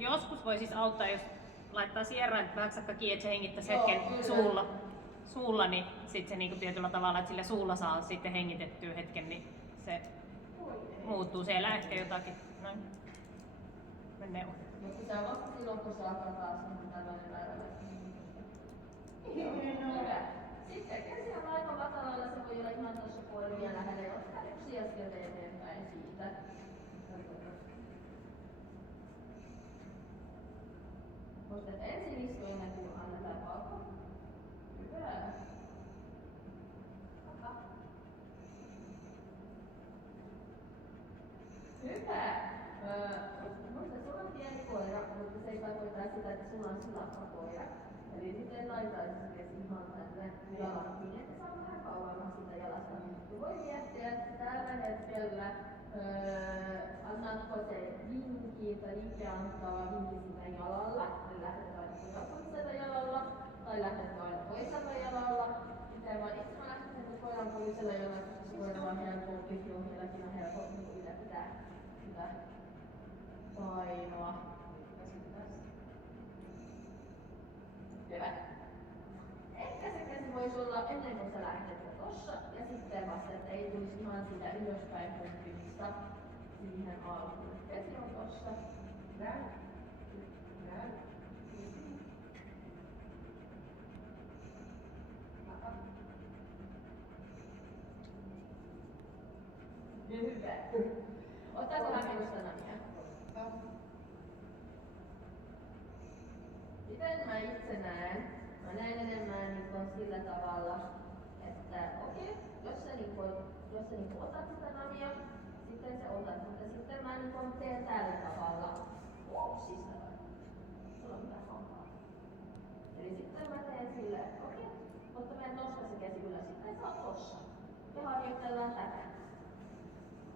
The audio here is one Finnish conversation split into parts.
Joskus voi siis auttaa, jos laittaa sierrain vähäksi kiinni, että se hengittäisi hetken suulla, niin sitten se niinku tietyllä tavalla, että sillä suulla saa sitten hengitettyä hetken, niin se muuttuu. Se elää ehkä jotakin. Noin. Menee. Mutta se on vasta silloin, kun se alkaa taas tällainen määrällä. Sitten käsiä aika matalalla, se voi olla ihan tuossa polvien lähellä, ja ottaa yksi askel eteenpäin siitä. Muistat ensin istua ennen kuin annetaan palkka. Hyvä. Hyvä. Muista, sulla on pieni koira, mutta se ei tarkoita sitä, että sulla on silakkakoira. Eli sitten laitaisi ihan tänne jalatkin, että saa vähän kauemmas sitä jalasta. Ja voi miettiä, että tällä hetkellä annatko se vinkkiä tai liikkeen antava vinkki sinne jalalla, eli lähdetkö aina toisella jalalla, tai lähdetkö aina toisella jalalla. Miten vaan itse mä lähtisin koiran toisella jalalla, koska se koira on helpompi, johonkin on helpompi ylläpitää sitä painoa. Hyvä. Ehkä se käsi voisi olla ennen kuin sä lähdet tossa ja sitten vasta, että ei tulisi ihan sitä ylöspäin pöntymistä siihen alkuun. Käsi on tossa. Näin. Hyvä. Ottaako hän minusta namia? Miten mä itse näen? Mä näen enemmän sillä tavalla, että okei, jos sä otat sitä namia, sitten sä otat, mutta sitten mä teen tällä tavalla. Sisällä. Sulla on mitään hampaa. Eli sitten mä teen silleen, okei, mutta mä en nosta se käsi ylös, sitten sä oot tossa. Ja harjoitellaan tätä.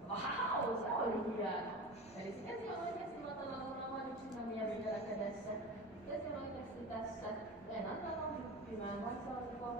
Vau, se oli hieno. Eli se käsi on oikeesti matalalla, kun on vain yksi namia vielä kädessä. Käsi on oikeesti tässä. En antaa hyppimään, vaikka se on